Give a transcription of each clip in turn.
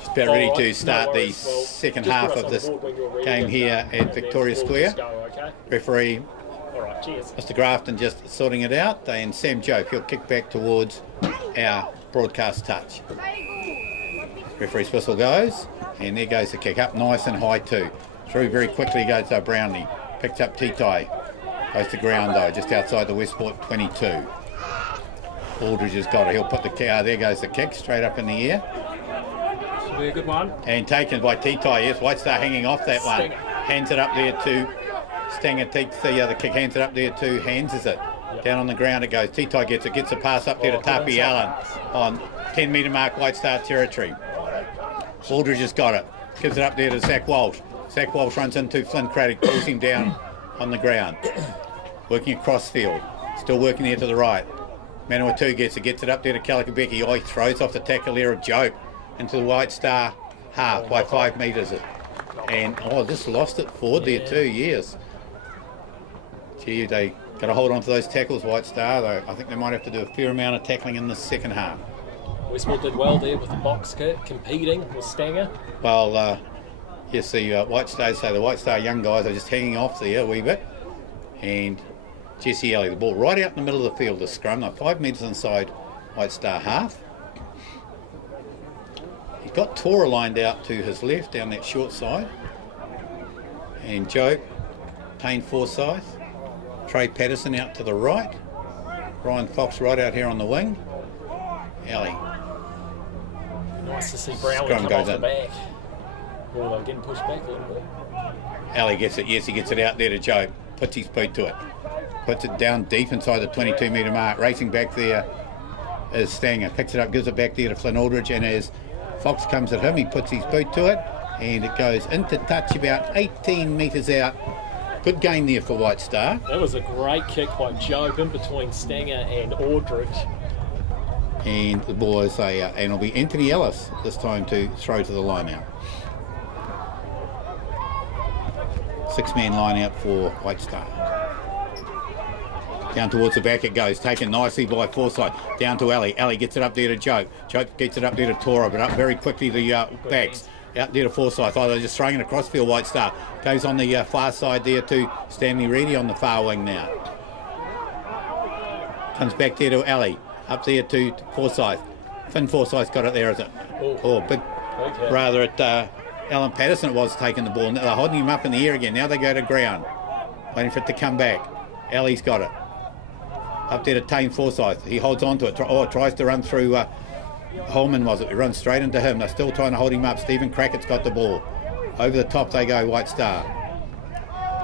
Just about ready to start the second half of this game here at Victoria Square. Referee Mr. Grafton just sorting it out, and Sam Jope, he'll kick back towards our broadcast touch. Referee's whistle goes, and there goes the kick, up nice and high too. Through very quickly goes Brownlee, picked up Titai, goes to ground though, just outside the Westport 22. Aldridge has got it, he'll put the kick, there goes the kick, straight up in the air. Should be a good one. And taken by Titai, yes, White Star hanging off that one. Hands it up there to Stanger, takes the other kick, hands it up there to Hands, is it? Yep. Down on the ground it goes, Titai gets it, gets a pass up there to Tapi Allen on 10 metre mark, White Star territory. Aldridge has got it, gives it up there to Zach Walsh. Zach Walsh runs into Flynn Craddock, pulls him down on the ground. Working across field, still working there to the right. Manawatu gets it up there to Kalikabeki. Oh, he throws off the tackle there of Jope into the White Star half by 5 metres. And, just lost it forward there too, yes. Gee, they got to hold on to those tackles, White Star, though. I think they might have to do a fair amount of tackling in the second half. Westport did well there with the box kick, competing with Stanger. Well, yes, the White Star young guys are just hanging off there a wee bit. And Jesse Alley, the ball right out in the middle of the field, the scrum, like 5 metres inside White Star half. He's got Tora lined out to his left down that short side. And Joe, Payne Forsyth, Trey Patterson out to the right. Ryan Fox right out here on the wing. Alley. Nice to see Brownlee come off the back. Oh, they're getting pushed back a little bit. Alley gets it, yes, he gets it out there to Joe. Puts his boot to it. Puts it down deep inside the 22 metre mark. Racing back there is Stanger. Picks it up, gives it back there to Flynn Aldridge, and as Fox comes at him, he puts his boot to it, and it goes into touch about 18 metres out. Good game there for White Star. That was a great kick by Joe in between Stanger and Aldridge. And the ball is and it'll be Anthony Ellis this time to throw to the line out. 6-man line out for White Star. Down towards the back it goes, taken nicely by Forsyth. Down to Alley. Alley gets it up there to Jope. Jope gets it up there to Tora, but up very quickly the backs. Out there to Forsyth. They're just throwing it across field. White Star goes on the far side there to Stanley Reedy on the far wing now. Comes back there to Alley. Up there to Forsyth. Finn Forsyth's got it there, is it? Big. Rather at Alan Patterson it was taking the ball. They're holding him up in the air again. Now they go to ground. Waiting for it to come back. Alley's got it. Up there to Tane Forsyth. He holds on to it. Tries to run through Holman, was it? He runs straight into him. They're still trying to hold him up. Stephen Crackett's got the ball. Over the top they go, White Star.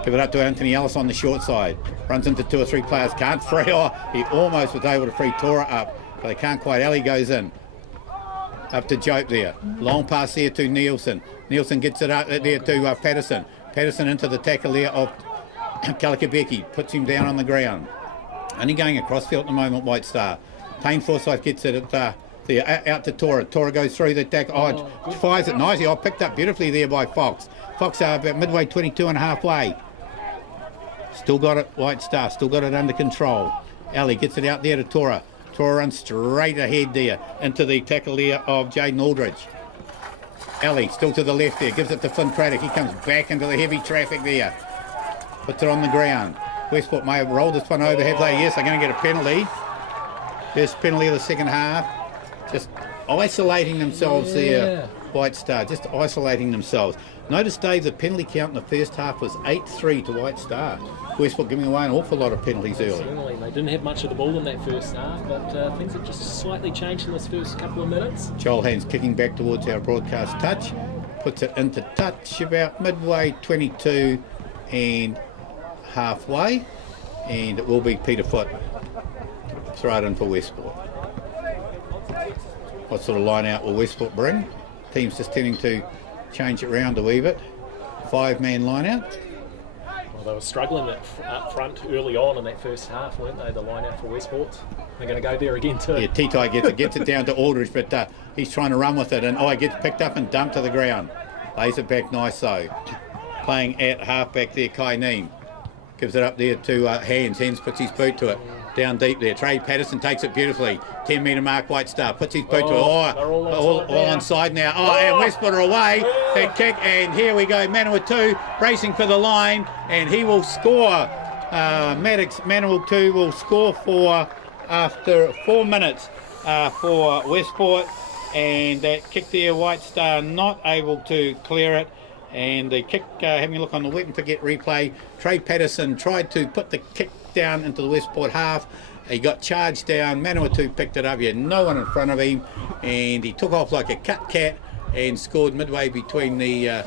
Give it up to Anthony Ellis on the short side. Runs into 2 or 3 players. Can't free. He almost was able to free Tora up, but they can't quite. Alley goes in. Up to Jope there. Long pass there to Nielsen. Nielsen gets it up there to Patterson. Patterson into the tackle there of Kalikabeki. Puts him down on the ground. Only going across field at the moment, White Star. Payne Forsyth gets it at out to Tora. Tora goes through the tackle. Fires it nicely. Picked up beautifully there by Fox. Fox about midway, 22 and halfway. Still got it, White Star. Still got it under control. Alley gets it out there to Tora. Tora runs straight ahead there into the tackle there of Jaden Aldridge. Alley still to the left there. Gives it to Flynn Craddock. He comes back into the heavy traffic there. Puts it on the ground. Westport may have rolled this one over, have they? Yes, they're going to get a penalty. First penalty of the second half. Just isolating themselves there, White Star. Just isolating themselves. Notice, Dave, the penalty count in the first half was 8-3 to White Star. Westport giving away an awful lot of penalties early. Certainly, they didn't have much of the ball in that first half, but things have just slightly changed in this first couple of minutes. Joel Haynes kicking back towards our broadcast touch. Puts it into touch about midway, 22 and halfway. And it will be Peter Foot. Throw it in for Westport. What sort of line out will Westport bring? Team's just tending to change it round a wee bit. 5-man line out. Well, they were struggling up front early on in that first half, weren't they? The line out for Westport. They're going to go there again too. Yeah, Titai gets it down to Aldridge, but he's trying to run with it, and it gets picked up and dumped to the ground. Lays it back nice though. Playing at halfback there, Kai Neem. gives it up there to Hands. Hands puts his boot to it. Down deep there. Trey Patterson takes it beautifully. 10 metre mark, White Star. Puts his boot to it. All onside now. And Westport are away. That kick. And here we go. Manawatu racing for the line. And he will score. Manawatu will score for after 4 minutes for Westport. And that kick there, White Star not able to clear it. And the kick, having a look on the wet and forget replay, Trey Patterson tried to put the kick down into the Westport half. He got charged down. Manawatu picked it up. He had no one in front of him, and he took off like a cut cat and scored midway between the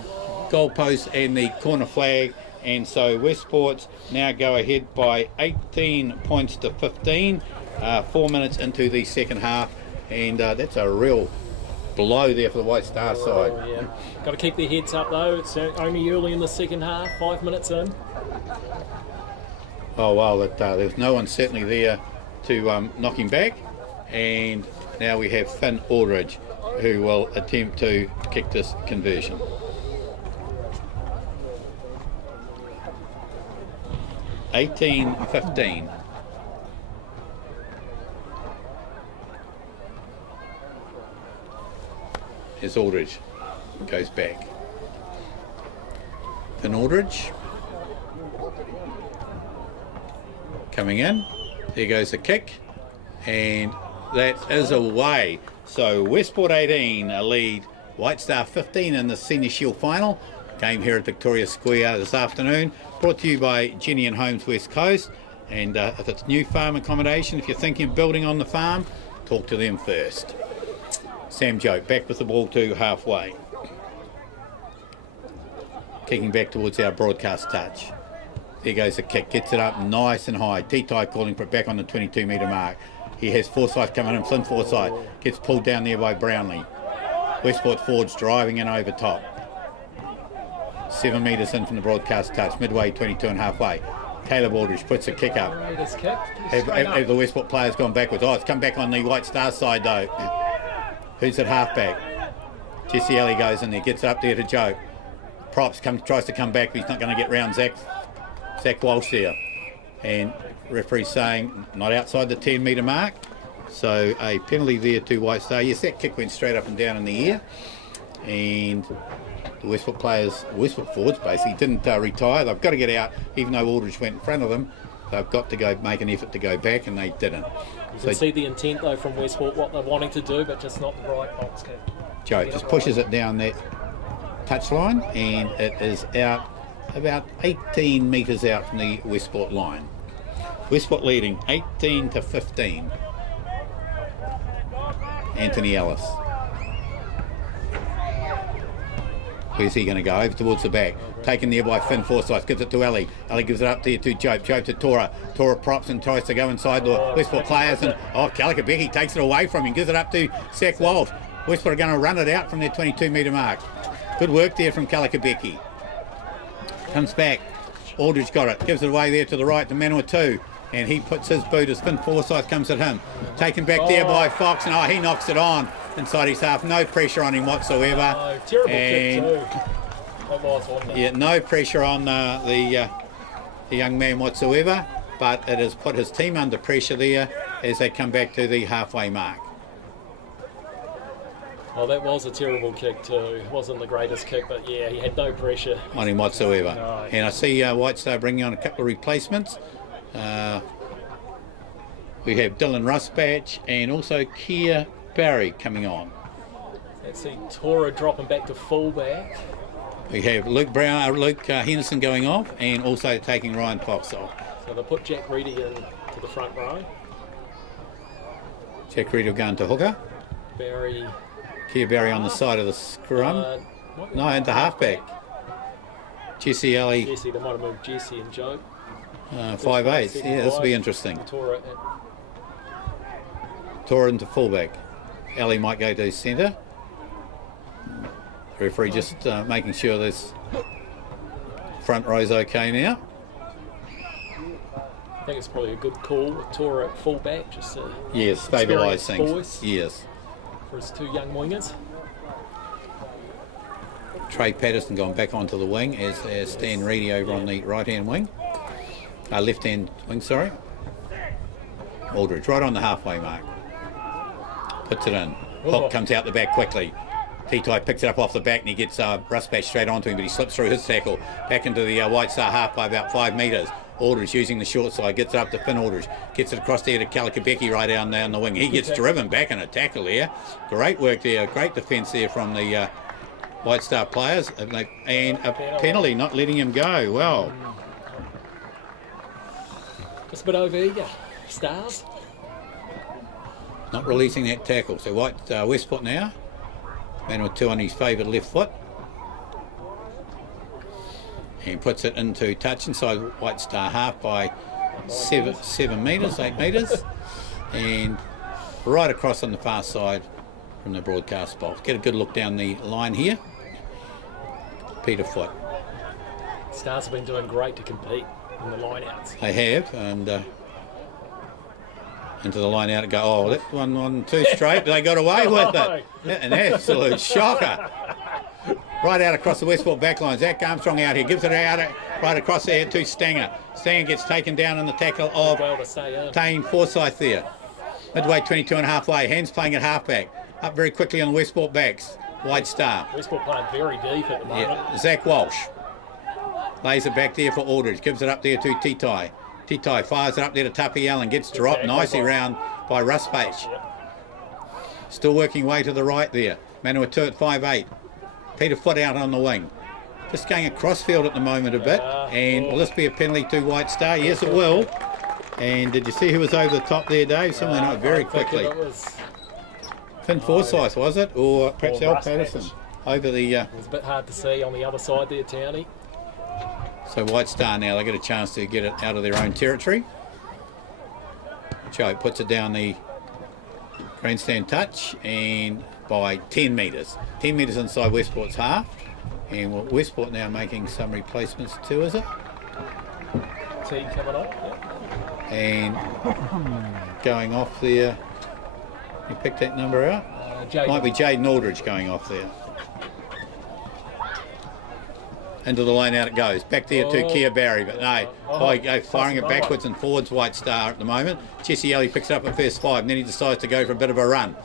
goal post and the corner flag. And so Westports now go ahead by 18 points to 15, 4 minutes into the second half, and that's a real blow there for the White Star side. Yeah. Got to keep their heads up though. It's only early in the second half, 5 minutes in. Oh well, there's no one certainly there to knock him back, and now we have Finn Aldridge who will attempt to kick this conversion. (18-15). As Aldridge goes back. Finn Aldridge coming in. There goes the kick, and that is away. So Westport 18 a lead, White Star 15 in the Senior Shield final. Game here at Victoria Square this afternoon. Brought to you by Jenny and Homes West Coast. And if it's new farm accommodation, if you're thinking of building on the farm, talk to them first. Sam Joe back with the ball to halfway. Kicking back towards our broadcast touch. There goes the kick, gets it up nice and high. T-Ty calling for it back on the 22 metre mark. He has Forsyth coming in, Flynn Forsyth gets pulled down there by Brownlee. Westport forwards driving in over top. 7 metres in from the broadcast touch, midway 22 and halfway. Caleb Aldridge puts a kick up. Have the Westport players gone backwards? Oh, it's come back on the White Star side though. Who's at halfback? Jesse Alley goes in there, gets up there to Joe. Props tries to come back, but he's not going to get round Zach Walsh there. And referee saying not outside the 10 metre mark. So a penalty there to White Star. Yes, that kick went straight up and down in the air. And the Westport forwards basically didn't retire. They've got to get out, even though Aldridge went in front of them. They've got to go make an effort to go back, and they didn't. You can see the intent though from Westport, what they're wanting to do, but just not the right box kick. Joe just pushes it down that touchline, and it is out about 18 metres out from the Westport line. Westport leading 18-15. Anthony Ellis. Where's he going to go? Over towards the back. Taken there by Finn Forsyth. Gives it to Ali. Ali gives it up there to Joe. Joe to Tora. Tora props and tries to go inside the Westport players. And Kalikabeki takes it away from him. Gives it up to Zach Walsh. Westport are going to run it out from their 22 metre mark. Good work there from Kalikabeki. Comes back. Aldridge got it. Gives it away there to the right to Manawatu. And he puts his boot as Finn Forsyth comes at him. Taken back there by Fox. And he knocks it on inside his half. No pressure on him whatsoever. Terrible kick too. That was one. Yeah, no pressure on the young man whatsoever. But it has put his team under pressure there as they come back to the halfway mark. Well, that was a terrible kick too. It wasn't the greatest kick, but yeah, he had no pressure on him whatsoever. No. And I see White Star bringing on a couple of replacements. We have Dylan Rusbatch and also Keir Barry coming on. Let's see Tora dropping back to fullback. We have Luke Henderson going off, and also taking Ryan Fox off. So they'll put Jack Reedy in to the front row. Jack Reedy will go into hooker. Keir Barry on the side of the scrum. No, into halfback. Jesse Alley. Jesse, they might have moved Jesse and Joe. 5'8". Yeah, this will be interesting. Tora into fullback. Alley might go to centre. The referee just making sure this front row's okay now. I think it's probably a good call with Tora at fullback, just to stabilise things. Voice. Yes. For his two young wingers. Trey Patterson gone back onto the wing as Stan Reedy over on the right-hand wing. Left hand wing, sorry. Aldridge, right on the halfway mark. Puts it in. Hook comes out the back quickly. T-Ty picks it up off the back and he gets Rusbatch straight onto him, but he slips through his tackle back into the White Star half by about 5 metres. Aldridge using the short side, gets it up to Finn Aldridge, gets it across there to Kalikabeki right down there on the wing. He gets driven back in a tackle there. Great work there, great defence there from the White Star players. And a penalty, not letting him go. Well, just a bit over eager. Stars. Not releasing that tackle. So Westport now. Manawatu on his favoured left foot. And puts it into touch inside White Star half by 7 metres, 8 metres. And right across on the far side from the broadcast box. Get a good look down the line here. Peter Foot. Stars have been doing great to compete in the line-outs. They have, and into the line out and go, oh, that one, two straight, they got away with it. An absolute shocker. Right out across the Westport back line. Zach Armstrong out here, gives it out right across there to Stanger. Stanger gets taken down in the tackle of Tane Forsyth there. Midway 22 and halfway, hands playing at halfback. Up very quickly on the Westport backs. White Star. Westport playing very deep at the moment. Yeah. Zach Walsh lays it back there for Aldridge, gives it up there to T-Ty. T-Ty fires it up there to Tuppy Allen, gets dropped nicely round by Rusbatch. Still working way to the right there. Manawatu at 5'8". Peter Foot out on the wing. Just going across field at the moment a bit. And will this be a penalty to White Star? Yes, it will. And did you see who was over the top there, Dave? Someone out very quickly. Finn Forsyth, was it? Or perhaps Al Patterson? Over the... It was a bit hard to see on the other side there, Townie. So White Star now, they get a chance to get it out of their own territory. Joe puts it down the grandstand touch and by 10 metres. 10 metres inside Westport's half. And Westport now making some replacements too, is it? T coming up, yeah. And going off there. You picked that number out? Might be Jaden Aldridge going off there. Into the line out it goes. Back there to Kia Barry, but no. Firing it backwards and forwards, White Star at the moment. Jesse Ellie picks it up at first 5, and then he decides to go for a bit of a run.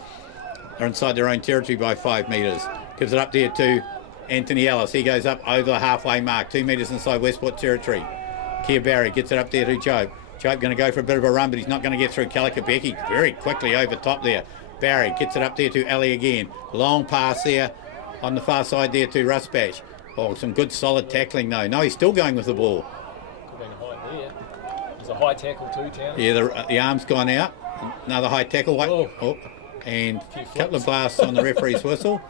They're inside their own territory by 5 metres. Gives it up there to Anthony Ellis. He goes up over the halfway mark, 2 metres inside Westport territory. Kia Barry gets it up there to Jobe. Jobe going to go for a bit of a run, but he's not going to get through. Kalikabeki very quickly over top there. Barry gets it up there to Ellie again. Long pass there on the far side there to Rusbatch. Oh, some good solid tackling though. No, he's still going with the ball. Could have been a high there. There's a high tackle too, Town. Yeah, the arm's gone out. Another high tackle. And a couple of blasts on the referee's whistle.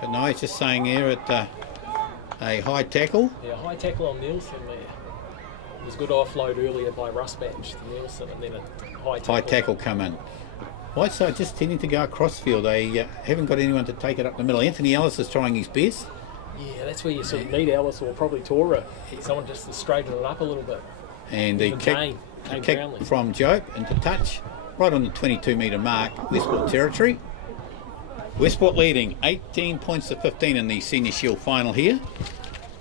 But no, he's just saying there at a high tackle. Yeah, a high tackle on Nielsen there. It was a good offload earlier by Rusbatch to Nielsen, and then a high tackle come in. White Star just tending to go across field. They haven't got anyone to take it up the middle. Anthony Ellis is trying his best. Yeah, that's where you sort of need Ellis or probably Tora. Someone just to straighten it up a little bit. And the kick from Jobe into touch, right on the 22-metre mark, Westport territory. Westport leading 18 points to 15 in the Senior Shield final here.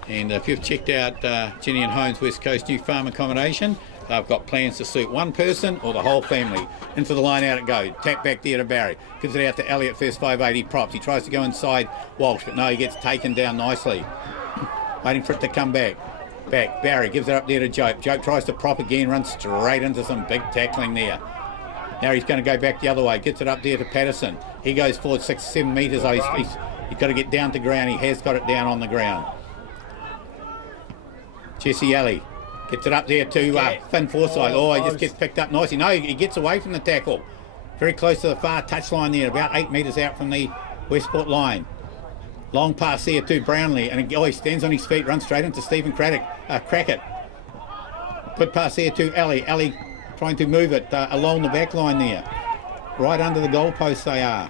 And if you've checked out Jenny and Holmes West Coast New Farm Accommodation, they've got plans to suit one person or the whole family. Into the line out it goes. Tap back there to Barry. Gives it out to Elliott first 5'8". He props. He tries to go inside Walsh, but no, he gets taken down nicely. Waiting for it to come back. Barry gives it up there to Jobe. Jobe tries to prop again, runs straight into some big tackling there. Now he's going to go back the other way. Gets it up there to Patterson. He goes forward 6-7 metres. He's got to get down to ground. He has got it down on the ground. Jesse Alley gets it up there to Finn Forsyth. He just gets picked up nicely. No, he gets away from the tackle. Very close to the far touchline there, about 8 metres out from the Westport line. Long pass there to Brownlee, and he stands on his feet, runs straight into Stephen Crackett. Good pass there to Alley trying to move it along the back line there. Right under the goalpost they are.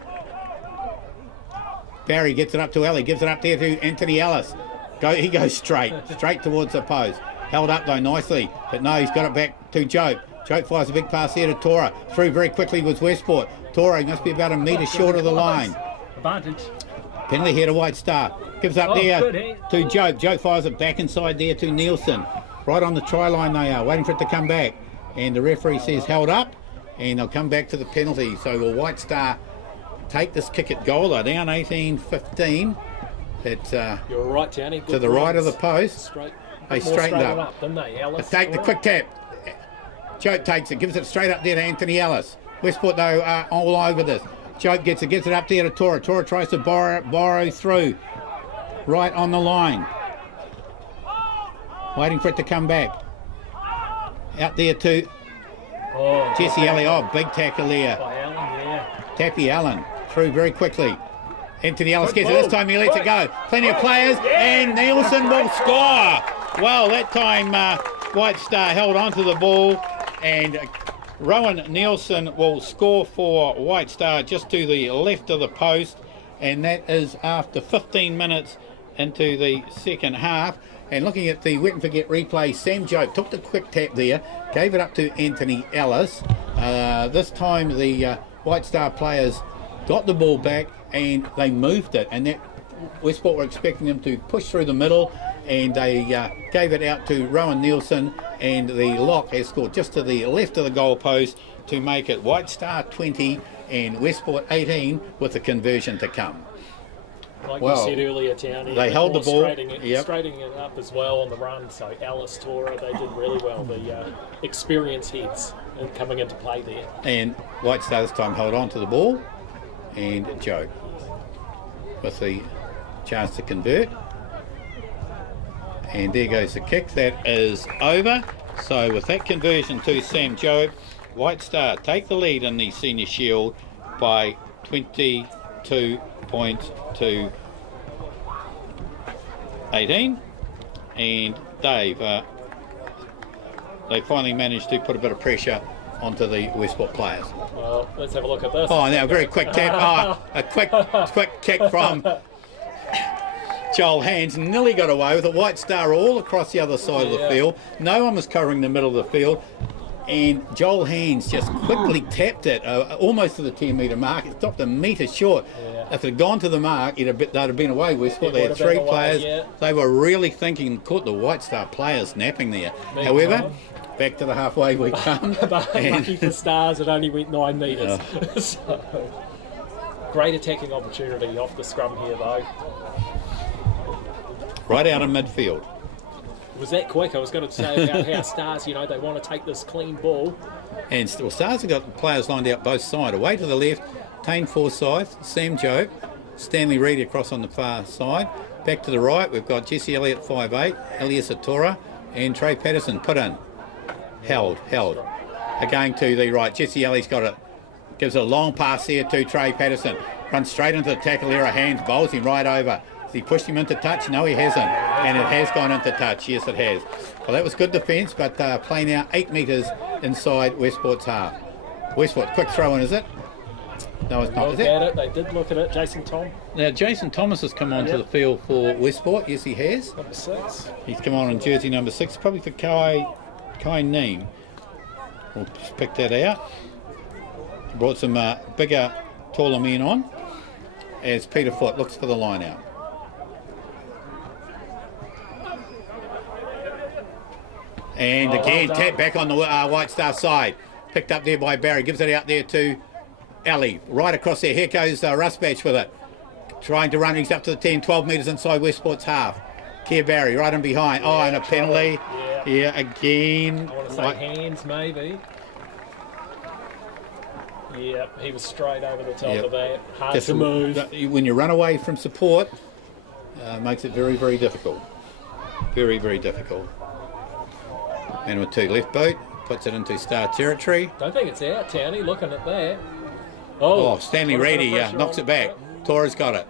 Barry gets it up to Alley, gives it up there to Anthony Ellis. He goes straight towards the post. Held up though nicely, but no, he's got it back to Jobe. Jobe fires a big pass here to Tora. Through very quickly was Westport. Tora must be about a metre short of the line. Advantage. Penalty here to White Star. Gives up there to Jobe. Jobe fires it back inside there to Nielsen. Right on the try line they are, waiting for it to come back. And the referee says held up, and they'll come back to the penalty. So will White Star take this kick at goal? They're down 18-15. It's You're right, Townie. to the right of the post. They straightened up. Didn't they, Ellis? Take the quick tap. Joke takes it, gives it straight up there to Anthony Ellis. Westport, though, are all over this. Joke gets it up there to Tora. Tora tries to borrow through. Right on the line. Waiting for it to come back. Out there to Jesse Alley. Oh, big tackle there. By Allen, yeah. Tappy Allen through very quickly. Anthony Ellis gets it. This time he lets it go. Plenty of players, and Nielsen will score. Well, that time White Star held onto the ball, and Rowan Nielsen will score for White Star just to the left of the post, and that is after 15 minutes into the second half. And looking at the wet and forget replay, Sam Jope took the quick tap there, gave it up to Anthony Ellis. This time the White Star players got the ball back and they moved it, and that Westport were expecting them to push through the middle, and they gave it out to Rowan Nielsen, and the lock has scored just to the left of the goal post to make it White Star 20 and Westport 18 with the conversion to come. Like you said earlier, Townie, they held the ball, straightening it up as well on the run. So Alice, Tora, they did really well. The experienced heads coming into play there. And White Star this time held on to the ball, and Joe with the chance to convert. And there goes the kick. That is over. So with that conversion to Sam Jobe, White Star take the lead in the Senior Shield by 22 points to 18. And Dave, they finally managed to put a bit of pressure onto the Westport players. Well, let's have a look at this. Oh, now a very quick tap. A quick kick from Joel Hands. Nearly got away with it. White Star all across the other side of the field. No one was covering the middle of the field. And Joel Hands just quickly tapped it almost to the 10-metre mark. It stopped a metre short. If it had gone to the mark, they'd have been away. Westport, they had three players. They were really thinking, caught the White Star players napping there. However, back to the halfway we come. Lucky for Stars, it only went 9 metres. So, great attacking opportunity off the scrum here, though. Right out of midfield. Was that quick? I was going to say about how Stars, they want to take this clean ball. And Stars have got players lined out both sides. Away to the left, Tane Forsyth, Sam Jobe, Stanley Reid across on the far side. Back to the right, we've got Jesse Elliott 5'8", Elias Atora, and Trey Patterson put in. Held. Again to the right, Jesse Elliott's got it. Gives a long pass here to Trey Patterson. Runs straight into the tackle here, Hands bowls him right over. Has he pushed him into touch? No, he hasn't. And it has gone into touch. Yes, it has. Well, that was good defence, but play now 8 metres inside Westport's half. Westport, quick throw in, is it? No, it's not. Is it? They did look at it. Jason Tom. Now, Jason Thomas has come onto the field for Westport. Yes, he has. Number 6. He's come on in jersey number 6, probably for Kai Neem. We'll just pick that out. Brought some bigger, taller men on as Peter Foot looks for the line out. And again, tap back on the White Star side. Picked up there by Barry. Gives it out there to Ali. Right across there. Here goes Rusbatch with it. Trying to run. He's up to the 10, 12 metres inside Westport's half. Keir Barry right in behind. Oh, and a penalty. Yeah, again. I want to say Hands, maybe. Yeah, he was straight over the top of that. Hard to move. When you run away from support, makes it very, very difficult. Very, very difficult. And with 2 left boot, puts it into Star territory. Don't think it's out, Townie, looking at that. Oh, Stanley Reedy knocks it back. Tora's got it.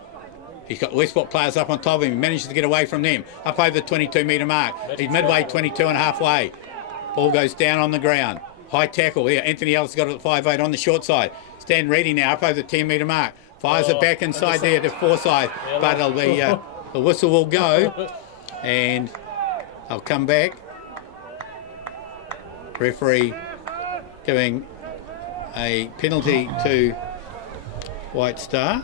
He's got Westport players up on top of him. He manages to get away from them. Up over the 22-metre mark. He's midway, 22 and halfway. Ball goes down on the ground. High tackle here. Anthony Ellis got it at 5'8" on the short side. Stan Reedy now up over the 10-metre mark. Fires it back inside there to Forsyth. But it'll be, the whistle will go. And they'll come back. Referee giving a penalty to White Star.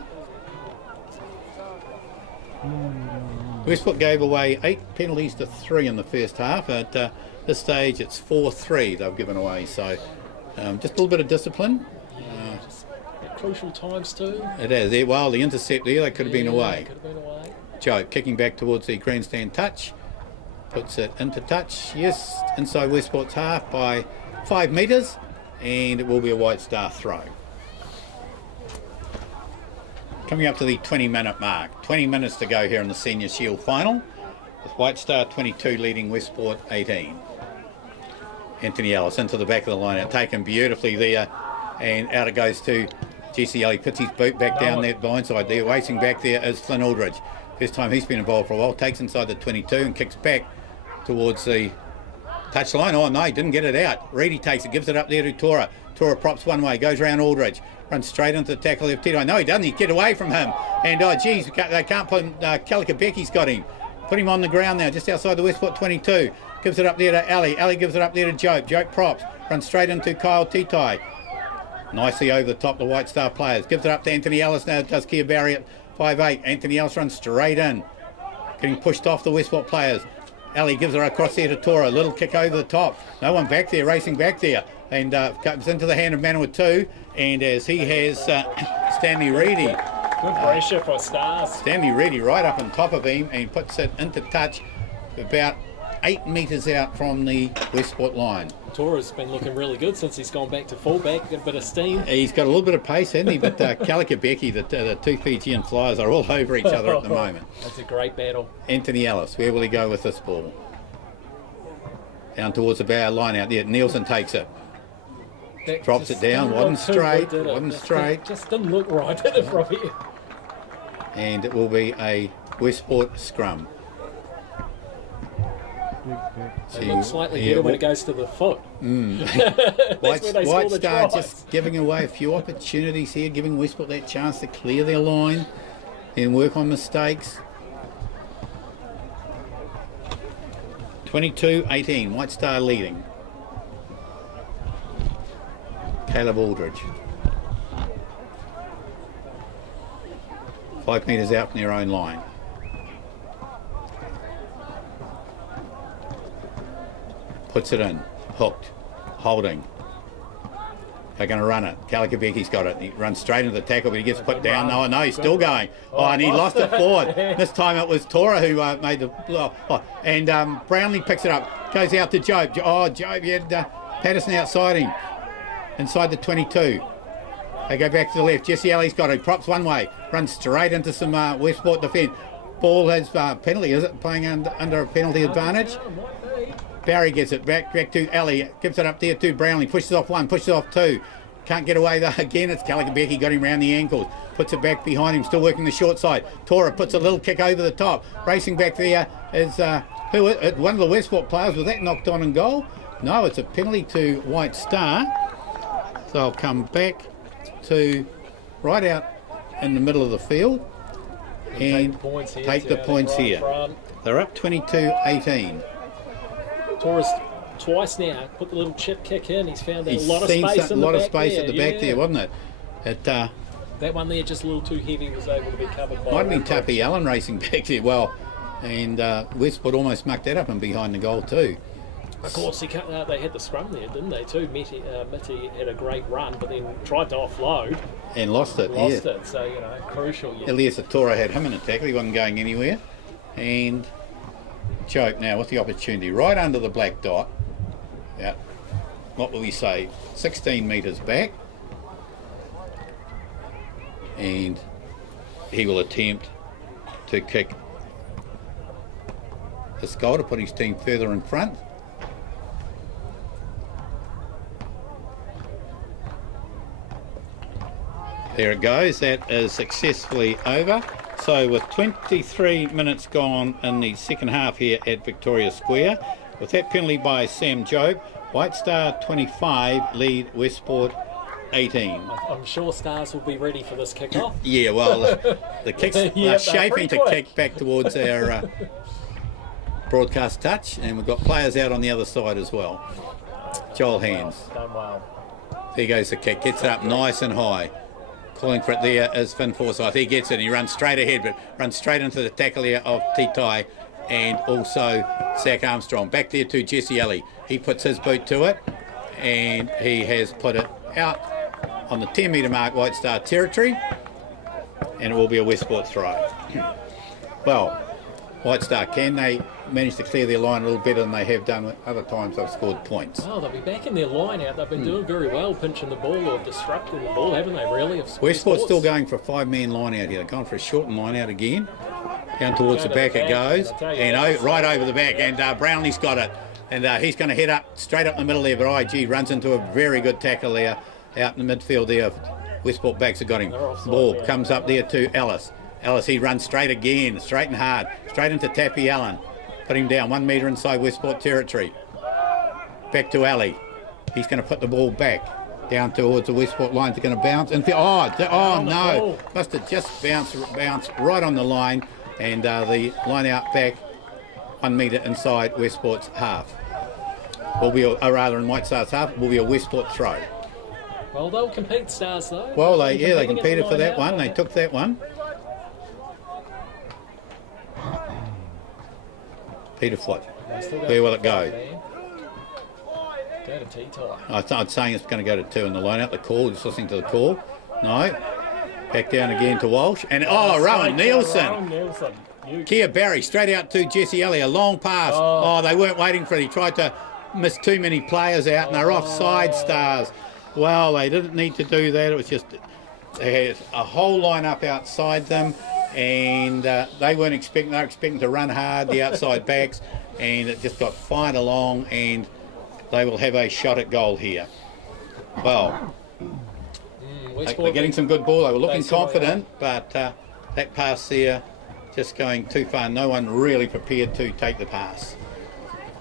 Westport gave away 8 penalties to 3 in the first half. At this stage, it's 4-3 they've given away. So just a little bit of discipline. Just at crucial times too. It is. Well, the intercept there, they could have been away. Could have been away. Joe kicking back towards the grandstand touch. Puts it into touch. Yes, inside Westport's half by 5 metres. And it will be a White Star throw. Coming up to the 20-minute mark. 20 minutes to go here in the Senior Shield final. With White Star 22 leading Westport 18. Anthony Ellis into the back of the line. Out taken beautifully there. And out it goes to Jesse Ellie. Puts his boot back down that blindside there. Racing back there is Flynn Aldridge. First time he's been involved for a while. Takes inside the 22 and kicks back towards the touchline. Oh no, he didn't get it out. Reedy takes it, gives it up there to Tora. Tora props one way, goes round Aldridge. Runs straight into the tackle of Tito. No, he doesn't. He get away from him. And, oh, geez, they can't put him. Kalikabecki's got him. Put him on the ground now, just outside the Westport 22. Gives it up there to Ali. Ali gives it up there to Joke. Joke props. Runs straight into Kyle Titai. Nicely over the top, the White Star players. Gives it up to Anthony Ellis now. Does Kia Barry at 5'8". Anthony Ellis runs straight in. Getting pushed off the Westport players. Ali gives her across there to Tora. A little kick over the top. No one back there, racing back there. And comes into the hand of Manawa 2. And as he has Stanley Reedy. Good pressure for Stars. Stanley Reedy right up on top of him and puts it into touch about 8 metres out from the Westport line. Tora's been looking really good since he's gone back to fullback. Got a bit of steam. He's got a little bit of pace, hasn't he? But Kalikabecki, the two Fijian flyers, are all over each other at the moment. That's a great battle. Anthony Ellis, where will he go with this ball? Down towards the bow line out there. Nielsen takes it. That Drops it down, wasn't straight, wasn't straight. Just didn't look right, did it, from here? And it will be a Westport scrum. It looks slightly better when it goes to the foot. White Star just giving away a few opportunities here, giving Westport that chance to clear their line and work on mistakes. 22-18, White Star leading. Caleb Aldridge. 5 metres out from their own line. Puts it in. Hooked. Holding. They're going to run it. Kalikabecki's got it. He runs straight into the tackle, but he gets put down. No, he's still going. Oh, and he lost it forward. This time it was Tora who made the... and Brownlee picks it up. Goes out to Jobe. Jobe, he had Patterson outside him. Inside the 22. They go back to the left. Jesse Alley's got it. Props one way. Runs straight into some Westport defence. Ball has penalty. Is it playing under a penalty advantage? Barry gets it back to Alley. Gives it up there to Brownlee. Pushes off one. Pushes off two. Can't get away though. Again, it's Kalikabecki. Got him round the ankles. Puts it back behind him. Still working the short side. Tora puts a little kick over the top. Racing back there is one of the Westport players. Was that knocked on and goal? No, it's a penalty to White Star. So I'll come back to right out in the middle of the field and take the points here. They're up 22-18. Torres twice now put the little chip kick in. He's found a lot of space in the back. A lot of space at the back there, wasn't it? That one there just a little too heavy, was able to be covered by... Might have been Tappy Allen racing back there. Well, and Westport almost mucked that up and behind the goal too. Of course, they had the scrum there, didn't they, too? Mitty had a great run, but then tried to offload. And lost it, so, crucial. Yeah. Elias Tora had him in a tackle. He wasn't going anywhere. And Joke now with the opportunity. Right under the black dot. Yeah. What will we say? 16 metres back. And he will attempt to kick this goal to put his team further in front. There it goes. That is successfully over. So with 23 minutes gone in the second half here at Victoria Square, with that penalty by Sam Jobe, White Star 25 lead Westport 18. I'm sure Stars will be ready for this kick-off. Yeah, well, the kicks are shaping to kick back towards our broadcast touch, and we've got players out on the other side as well. Joel Hands. Done well. There goes the kick. Gets it up nice and high. Calling for it there is Finn Forsyth. He gets it. He runs straight ahead, but runs straight into the tackle here of Titai and also Zach Armstrong. Back there to Jesse Alley. He puts his boot to it, and he has put it out on the 10 metre mark, White Star territory, and it will be a Westport throw. Well, White Star, can they manage to clear their line a little better than they have done with other times they've scored points? Oh, they'll be back in their line out. They've been doing very well pinching the ball or disrupting the ball, haven't they, really? Westport's still going for a 5-man line out here. They're going for a shortened line out again. Down towards the back it goes, and right over the back, and Brownlee's got it. And he's going to head up, straight up the middle there, but IG runs into a very good tackle there, out in the midfield there. Westport backs have got him. Ball comes up there to Ellis. Ellis, he runs straight again, straight and hard, straight into Tappy Allen. Put him down, 1 metre inside Westport territory. Back to Ali. He's going to put the ball back down towards the Westport line. They're going to bounce. And oh no, must have just bounced right on the line, and the line out back 1 metre inside Westport's half. Will be, rather in White Star's half, will be a Westport throw. Well, they'll compete, Stars, though. Well, they competed for that one. They took that one. Peter Foot. Where will it go? Go to T-Tie. I'm saying it's going to go to 2 in the line out. The call, just listening to the call. No. Back down again to Walsh. And Rowan Nielsen. Kia Barry straight out to Jesse Alley. A long pass. Oh, they weren't waiting for it. He tried to miss too many players out, and they're offside, Stars. Well, they didn't need to do that. It was just they had a whole line up outside them, and they weren't expecting. They were expecting to run hard, the outside backs, and it just got fired along, and they will have a shot at goal here. Well, they're getting some good ball. They were looking confident, but that pass there just going too far. No one really prepared to take the pass.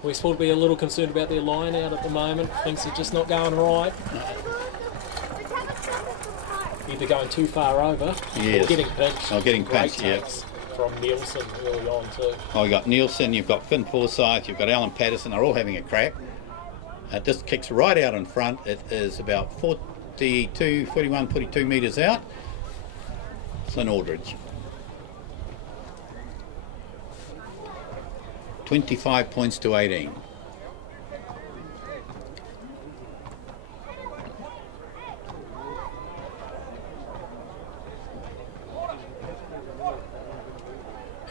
Westport will be a little concerned about their line out at the moment. Things are just not going right. Either going too far over or getting pinched. Getting pinched, yeah. From Nielsen early on too. You've got Nielsen, you've got Finn Forsyth, you've got Alan Patterson. They're all having a crack. It just kicks right out in front. It is about 42 metres out. Flynn Aldridge. 25 points to 18.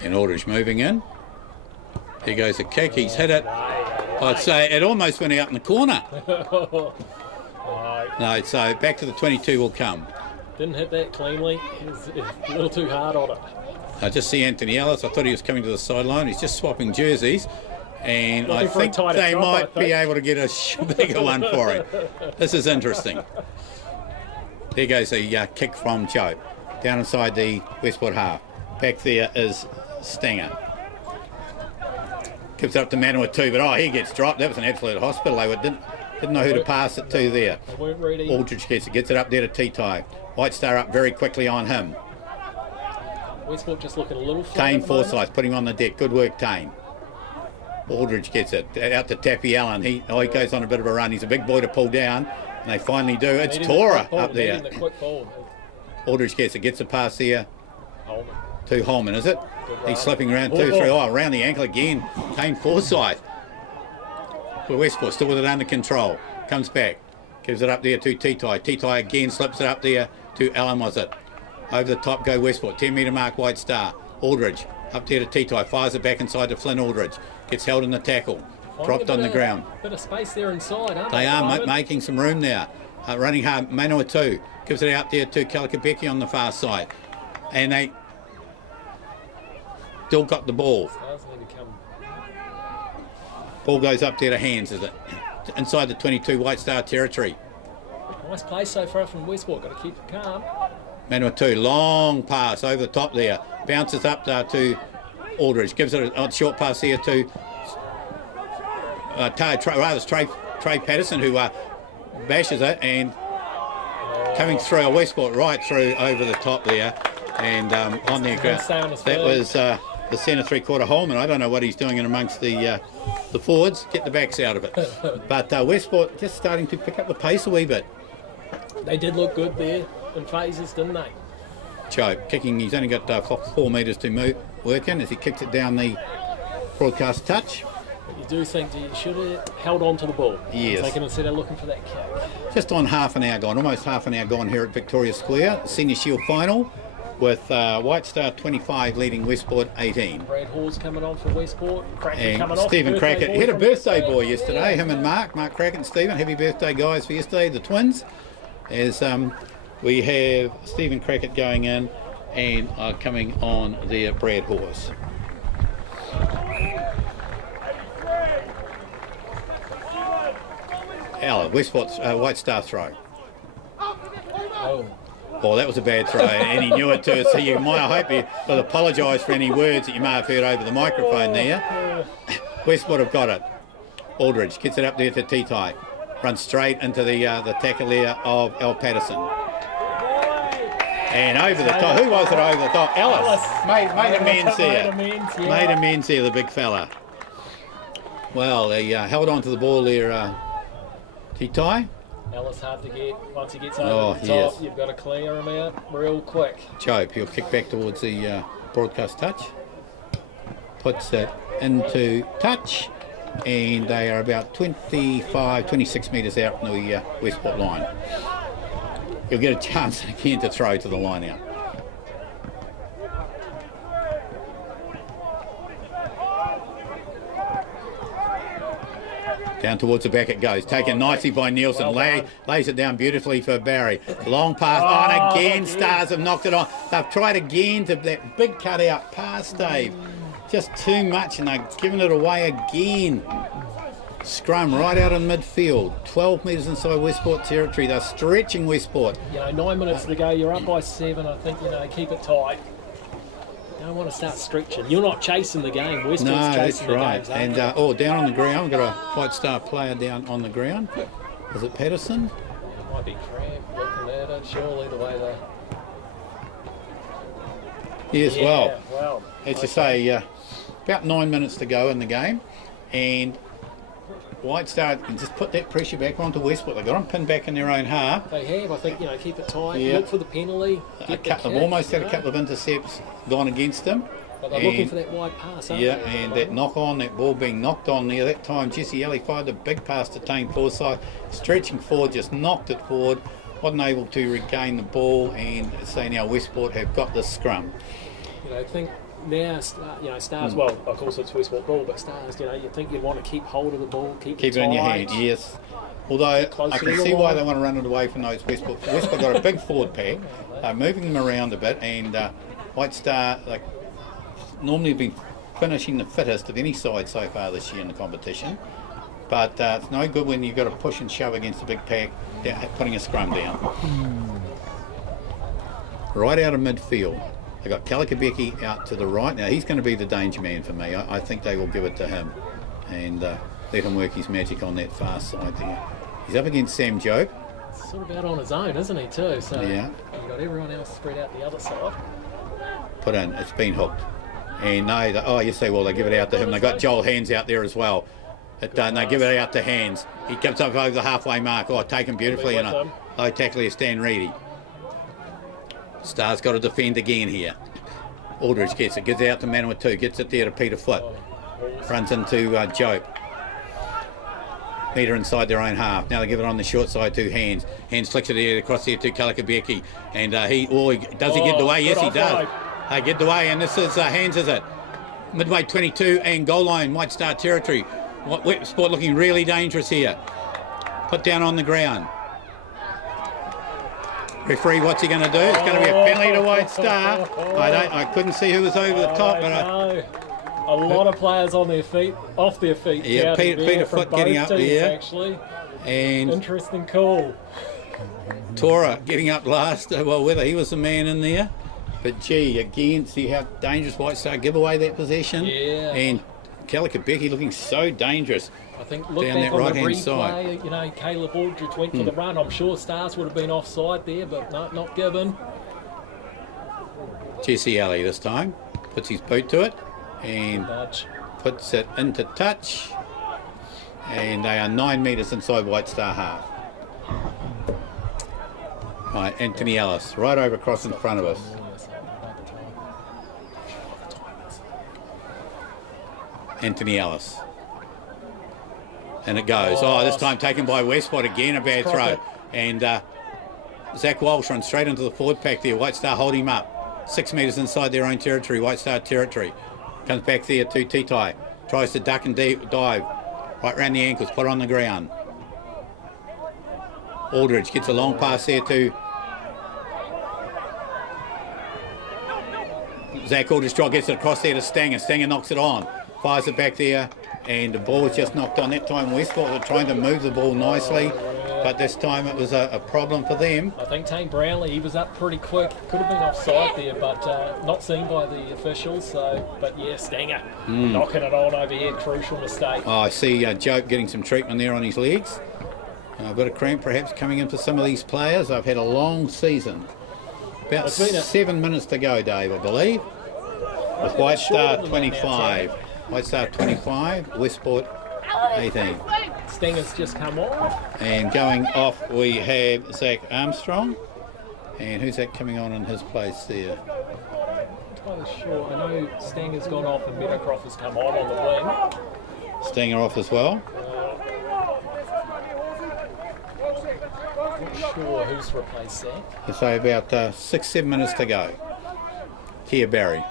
And Aldridge moving in. Here goes a kick. He's hit it. I'd say it almost went out in the corner. No, so back to the 22 will come. Didn't hit that cleanly. It was a little too hard on it. I just see Anthony Ellis. I thought he was coming to the sideline. He's just swapping jerseys, and I think they might be able to get a bigger one for him. This is interesting. There goes a kick from Joe. Down inside the Westport half. Back there is Stanger. Gives it up to Manawatu, but he gets dropped. That was an absolute hospital. They didn't know who to pass it to there. Aldridge gets it up there to T-Tie. White Star up very quickly on him. Westport just looking a little flat. Tane Forsyth putting him on the deck. Good work, Tane. Aldridge gets it out to Tappy Allen. He goes on a bit of a run. He's a big boy to pull down, and they finally do. It's Tora up there. Aldridge gets it. Gets a pass here to Holman, is it? He's slipping around 2-3. Around the ankle again. Tane Forsyth. Well, Westport still with it under control. Comes back. Gives it up there to T-Tie. T-Tie again slips it up there to Allen, was it? Over the top go Westport. 10 metre mark White Star. Aldridge up there to T-Tie. Fires it back inside to Flynn Aldridge. Gets held in the tackle. Dropped on the ground. Bit of space there inside, aren't they? They are making some room now. Running hard. Manawatu gives it out there to Kalikabeki on the far side. And they still got the ball. Ball goes up there to Hands, is it? Inside the 22 White Star territory. Nice play so far from Westport. Got to keep it calm. Manawatu, long pass over the top there. Bounces up to Aldridge. Gives it a short pass here to Trey Patterson, who bashes it and coming through a Westport right through over the top there and on their ground. That was the centre three-quarter Holman. I don't know what he's doing in amongst the forwards. Get the backs out of it. But Westport just starting to pick up the pace a wee bit. They did look good there. in phases, didn't they? Chope kicking, he's only got 4 metres to work in as he kicks it down the broadcast touch. But you do think you should have held on to the ball. Yes. Taken instead of looking for that kick. Just on half an hour gone, almost half an hour gone here at Victoria Square, Senior Shield final, with White Star 25 leading Westport 18. Brad Hawes coming on for Westport. Crackett coming And off. Stephen Birthday Crackett, boy he had a from birthday boy yesterday. yesterday, him and Mark Crackett and Stephen. Happy birthday, guys, for yesterday, the twins. As we have Stephen Crackett going in and coming on there, Brad Hawes. Westport's White Star throw. Oh. Oh, that was a bad throw, and he knew it too. So you might, I hope you will apologise for any words that you may have heard over the microphone there. Westport have got it. Aldridge gets it up there to T-Tie. Runs straight into the tackle there of Al Patterson. And over the top. Who was it over the top? Ellis. Made amends there. Made amends there, the big fella. Well, they held on to the ball there, T-Tie. Ellis hard to get. Once he gets over the top, you've got to clear him out real quick. Chope, he'll kick back towards the broadcast touch. Puts it into touch. And they are about 26 metres out from the Westport line. He'll get a chance again to throw to the line out. Down towards the back it goes. Taken nicely by Nielsen. Lays it down beautifully for Barry. Long pass on again. Stars have knocked it on. They've tried again to that big cutout pass, Dave. Just too much, and they're giving it away again. Scrum right out in midfield. 12 metres inside Westport territory. They're stretching Westport. 9 minutes to go. You're up by 7. I think, keep it tight. You don't want to start stretching. You're not chasing the game. Westport's chasing the right. games, And down on the ground, we've got a White Star player down on the ground. Is it Patterson? It might be Cramp looking at it. Surely the way they... Yes, well, as you okay. say, about 9 minutes to go in the game, and White Star can just put that pressure back onto Westport. They've got them pinned back in their own half. They have. I think, keep it tight. Yeah. Look for the penalty. They've almost had a couple of intercepts gone against them. But they're looking for that wide pass, aren't they? And that knock on, that ball being knocked on there. That time, Jesse Alley fired a big pass to Tane Forsyth, stretching forward, just knocked it forward. Wasn't able to regain the ball, and say now Westport have got the scrum. I think now, Stars, well, of course it's Westport ball, but Stars, you think you'd want to keep hold of the ball, keep it tight. in your hand, yes. Although I can see why they want to run it away from those Westport. Westport got a big forward pack, moving them around a bit, and White Star, normally have been finishing the fittest of any side so far this year in the competition. But it's no good when you've got to push and shove against a big pack, putting a scrum down. Right out of midfield. They've got Kalikabeki out to the right. Now, he's going to be the danger man for me. I think they will give it to him and let him work his magic on that far side there. He's up against Sam Jope. Sort of out on his own, isn't he, too? So yeah. You've got everyone else spread out the other side. Put in. It's been hooked. And yes, they will. They give it out to him. They've got Joel Hands out there as well. They give it out to Hands. He comes up over the halfway mark. Taken beautifully in a low tackle here, Stan Reedy. Star's got to defend again here. Aldridge gets it, gives it out to Manawa 2, gets it there to Peter Foot. Runs into Jope. Peter inside their own half. Now they give it on the short side to Hands. Hands flicks it across there to Kalikabeki. And does he get away? Yes, he does. They get away, and this is Hands, is it? Midway 22 and goal line, White Star territory. Westport looking really dangerous here. Put down on the ground. Referee, what's he going to do? It's going to be a penalty to White Star. I couldn't see who was over the top, but a lot of players on their feet, off their feet. Yeah, Peter Foot getting up there. Actually, and interesting call. Tora getting up last. Well, whether he was the man in there, but gee, again, see how dangerous White Star give away that possession. Yeah. And Kalikabeki looking so dangerous. I think look down back that on right-hand the side. replay, Caleb Aldridge went for the run. I'm sure Stars would have been offside there, but no, not given. Jesse Alley this time puts his boot to it and puts it into touch. And they are 9 metres inside White Star half. Right, Anthony Ellis, right over across in front of us. Anthony Ellis. And it goes. Oh, this time taken by Westport again, a bad throw. And Zach Walsh runs straight into the forward pack there. White Star hold him up. 6 metres inside their own territory, White Star territory. Comes back there to Titai. Tries to duck and dive. Right round the ankles, put her on the ground. Aldridge gets a long pass there to Zach Aldridge. Gets it across there to Stanger. Stanger knocks it on. Fires it back there. And the ball was just knocked on. That time Westport were trying to move the ball nicely. But this time it was a problem for them. I think Tane Brownlee, he was up pretty quick. Could have been offside there, but not seen by the officials. So, but yeah, Stanger knocking it on over here. Crucial mistake. Oh, I see Joke getting some treatment there on his legs. A bit of cramp perhaps coming in for some of these players. I've had a long season. About 7 minutes to go, Dave, I believe. With White Star 25. White Star 25, Westport 18. Stinger's just come off. And going off, we have Zach Armstrong. And who's that coming on in his place there? Not sure. I know Stinger's gone off and Meadowcroft has come on the wing. Stinger off as well. Not sure who's replaced that. So about 6-7 minutes to go. Kia Barry.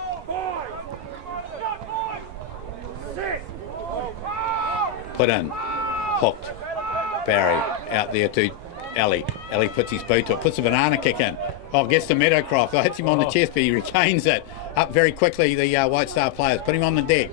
Put in. Hooked. Barry out there to Ali. Ali puts his boot to it. Puts a banana kick in. Oh, gets to Meadowcroft. Oh, hits him on the chest, but he retains it. Up very quickly, the White Star players. Put him on the deck.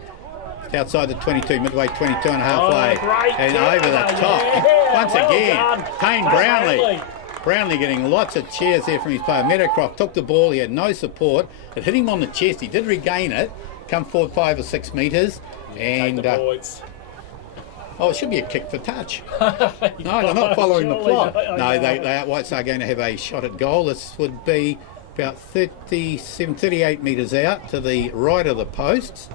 Just outside the 22, midway 22 and a half way. And over the top. Yeah, Once again, Tane Brownlee. Brownlee getting lots of cheers there from his player. Meadowcroft took the ball. He had no support. It hit him on the chest. He did regain it. Come forward 5 or 6 metres. And oh, it should be a kick for touch. No, they're not following the plot. No, they White Star are going to have a shot at goal. This would be about 38 metres out to the right of the posts.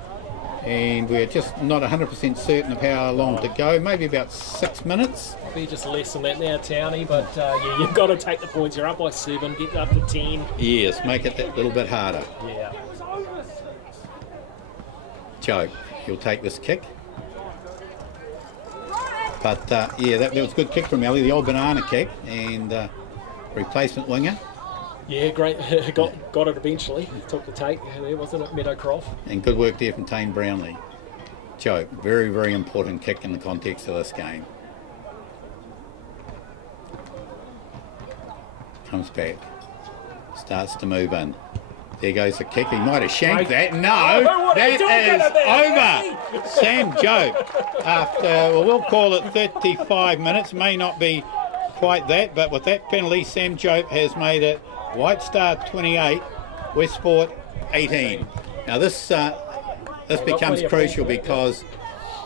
And we're just not 100% certain of how long to go. Maybe about 6 minutes. Be just less than that now, Townie. But yeah, you've got to take the points. You're up by 7, get up to 10. Yes, make it that little bit harder. Yeah. Joe, he'll take this kick. But yeah, that was a good kick from Ellie, the old banana kick, and replacement winger. Yeah, great. got it eventually. Took the take there, wasn't it, Meadowcroft? And good work there from Tane Brownlee. Joe, very, very important kick in the context of this game. Comes back. Starts to move in. There goes the kick. He might have shanked that. No, that is over. Sam Joe, after, well, we'll call it 35 minutes. May not be quite that, but with that penalty, Sam Joe has made it White Star 28, Westport 18. Now this becomes crucial because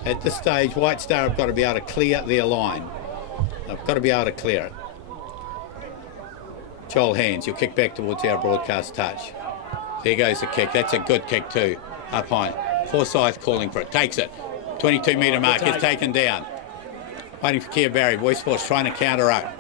at this stage, White Star have got to be able to clear their line. They've got to be able to clear it. Joel Hands, you'll kick back towards our broadcast touch. There goes the kick. That's a good kick too. Up high. Forsyth calling for it. Takes it. 22 metre mark. Gets taken down. Waiting for Kia Barry. Westport's trying to counter up.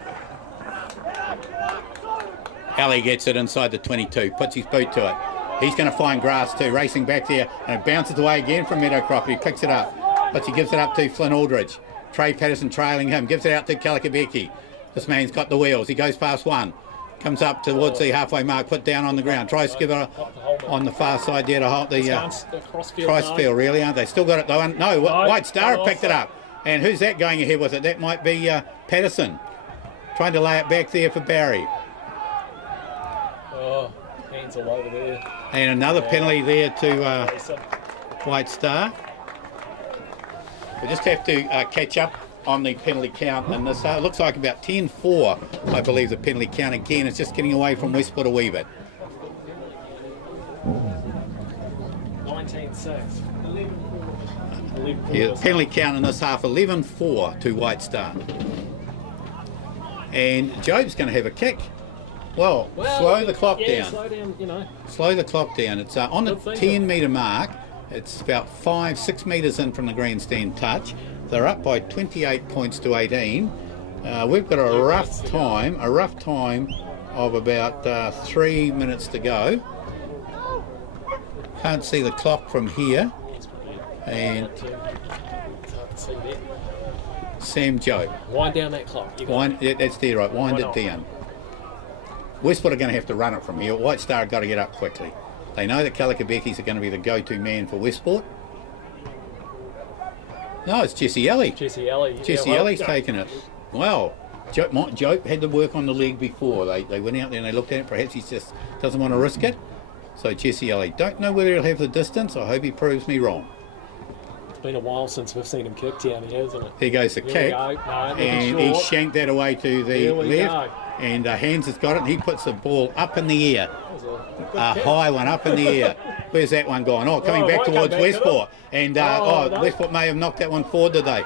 Ali gets it inside the 22. Puts his boot to it. He's going to find grass too. Racing back there. And it bounces away again from Meadowcroft. He picks it up. But he gives it up to Flynn Aldridge. Trey Patterson trailing him. Gives it out to Kalikabeki. This man's got the wheels. He goes past one. Comes up towards the halfway mark, put down on the ground. Tries to give it on the far side there to hold the Crossfield, really, aren't they? Still got it though. No, White Star have picked it up. And who's that going ahead with it? That might be Patterson. Trying to lay it back there for Barry. Oh, hands all over there. And another penalty there to White Star. We just have to catch up on the penalty count, and this looks like about 10-4, I believe, the penalty count. Again, it's just getting away from Westport a wee bit. 19-6. Yeah, penalty count in this half, 11-4 to White Star. And Jobe's going to have a kick. Well, slow the clock down. Slow down, you know. Slow the clock down. It's on the 10 metre mark. It's about 5-6 metres in from the grandstand touch. They're up by 28 points to 18. We've got a rough time of about 3 minutes to go. Can't see the clock from here. And Sam Joe. Wind down that clock. That's there, right. Wind it down. Westport are going to have to run it from here. White Star have got to get up quickly. They know that Kalikabekis are going to be the go-to man for Westport. No, it's Jesse Alley. Jesse Alley. Jesse Alley's taken it. Wow. Joe had to work on the leg before. They went out there and they looked at it. Perhaps he just doesn't want to risk it. So Jesse Alley. Don't know whether he'll have the distance. I hope he proves me wrong. It's been a while since we've seen him kick down here, isn't it? There goes the kick. And he shanked that away to the left. And Hands has got it, and he puts the ball up in the air. A high one up in the air. Where's that one going? Oh, coming back towards Westport. And Westport may have knocked that one forward today.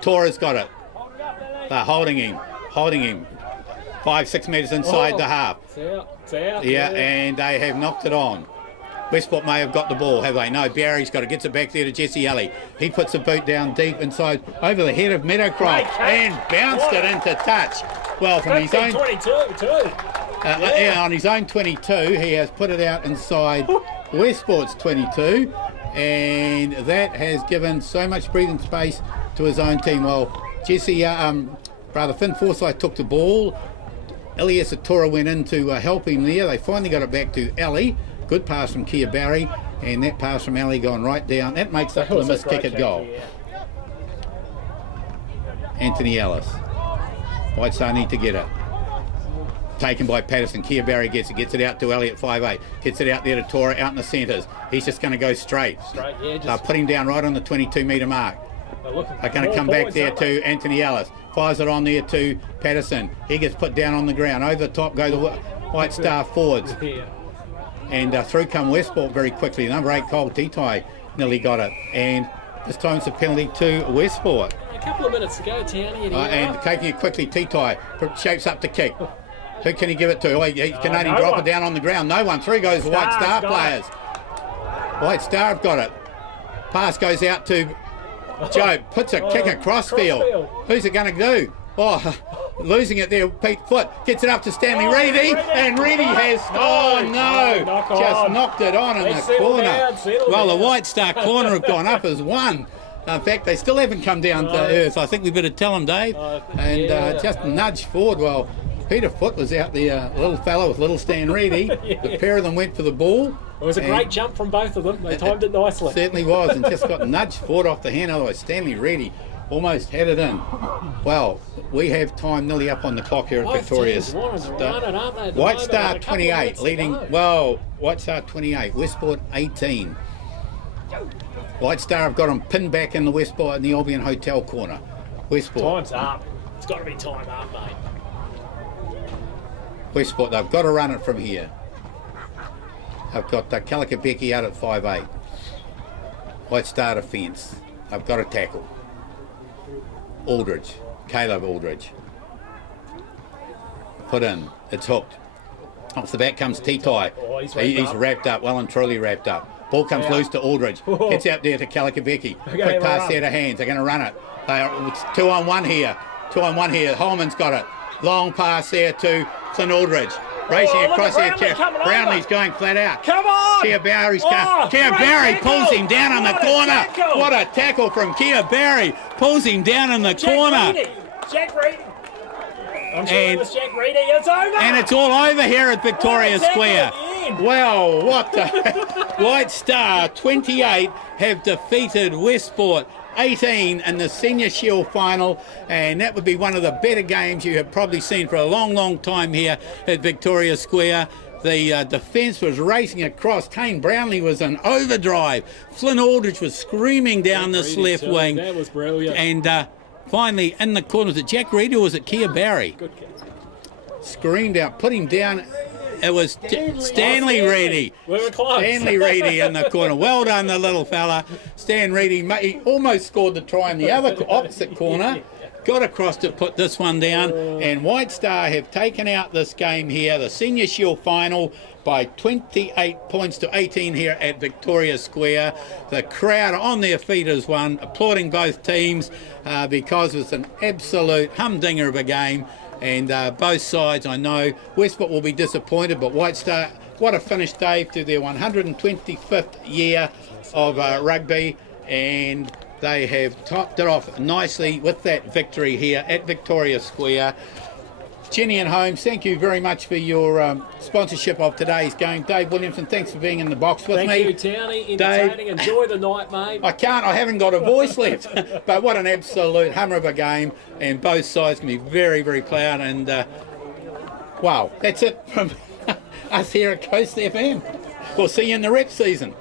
Tora's got it. They're holding him. 5-6 metres inside the half. It's out. Yeah, and they have knocked it on. Westport may have got the ball, have they? No, Barry's got it. Gets it back there to Jesse Alley. He puts the boot down deep inside, over the head of Meadowcroft, and bounced it into touch. Well, from his own 22 too. on his own 22, he has put it out inside Westport's 22, and that has given so much breathing space to his own team. Well, Finn Forsyth took the ball. Elias Atura went in to help him there. They finally got it back to Alley. Good pass from Kia Barry, and that pass from Alley going right down. That makes up for the missed kick at goal. Anthony Ellis. White Star need to get it. Taken by Patterson. Kia Barry gets it out to Elliot 5'8". Gets it out there to Tora out in the centres. He's just going to go straight. They'll put him down right on the 22-metre mark. They're going to come back there to Anthony Ellis. Fires it on there to Patterson. He gets put down on the ground. Over the top go the White Star forwards. And through come Westport very quickly. Number 8, Cole Titai nearly got it. And this time it's a penalty to Westport. A couple of minutes to go, Townie. And taking it quickly, Titai shapes up to kick. Who can he give it to? He can only drop it down on the ground. No one. Through goes the White Star players. White Star have got it. Pass goes out to Joe. Puts a kick across field. Who's it going to do? Oh, losing it there. Pete Foot gets it up to Stanley Reedy, and Reedy has just knocked it on in the corner. Well, the White Star corner have gone up as one. In fact, they still haven't come down to earth. I think we better tell them, Dave, and just nudge forward. Well, Peter Foot was out there, little fellow with little Stan Reedy. The pair of them went for the ball. It was a great jump from both of them. They timed it nicely. It certainly was, and just got nudged forward off the hand. Otherwise, Stanley Reedy almost had it in. Well, we have time nearly up on the clock here at Victoria. White Star 28 leading. Well, White Star 28, Westport 18. White Star have got them pinned back in the Westport in the Albion Hotel corner. Westport. Time's up. It's got to be time up, mate. Westport, they've got to run it from here. I've got Kalikabeki out at 5'8". White Star defence. I've got to tackle. Aldridge. Caleb Aldridge. Put in. It's hooked. Off the back comes Titai. He's wrapped up, well and truly wrapped up. Ball comes loose to Aldridge. Gets out there to Kalikabeki. Quick pass there to Hands. They're going to run it. It's 2-on-1 here. 2-on-1 here. Holman's got it. Long pass there to Flynn Aldridge. Racing across here. Brownlee's going flat out. Come on! Kia Barry's coming. Kia Barry pulls him down in the corner. What a tackle from Kia Barry. Pulls him down in the corner. Jack Reedy. I'm sure it was Jack Reedy. It's over. And it's all over here at Victoria Square. Well, what the White Star 28 have defeated Westport 18 in the Senior Shield final, and that would be one of the better games you have probably seen for a long, long time here at Victoria Square. The defence was racing across. Kane Brownlee was in overdrive. Flynn Aldridge was screaming down this left wing. That was brilliant. And finally, in the corner, was it Jack Reedy or was it Kia Barry? Good kick. Screamed out, put him down. It was Stanley Reedy. We were close. Stanley Reedy in the corner. Well done, the little fella. Stan Reedy, he almost scored the try in the other opposite corner. Got across to put this one down. And White Star have taken out this game here, the Senior Shield final, by 28 points to 18 here at Victoria Square. The crowd on their feet as one, applauding both teams because it's an absolute humdinger of a game. And both sides, I know, Westport will be disappointed, but White Star, what a finish, Dave, to their 125th year of rugby, and they have topped it off nicely with that victory here at Victoria Square. Jenny and Holmes, thank you very much for your sponsorship of today's game. Dave Williamson, thanks for being in the box with me. Thank you, Townie. Entertaining. Dave, enjoy the night, mate. I haven't got a voice left. But what an absolute hummer of a game, and both sides can be very, very proud. And wow, that's it from us here at Coast FM. We'll see you in the rep season.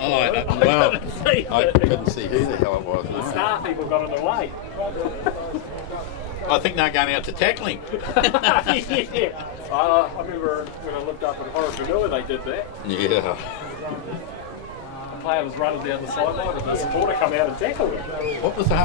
Well, I couldn't see who the hell it was. The star people got in the way. I think they're going out to tackling. Yeah. I remember when I looked up at Horriganua, they did that. Yeah. The player was running down the sideline and the supporter come out and tackled him. What was the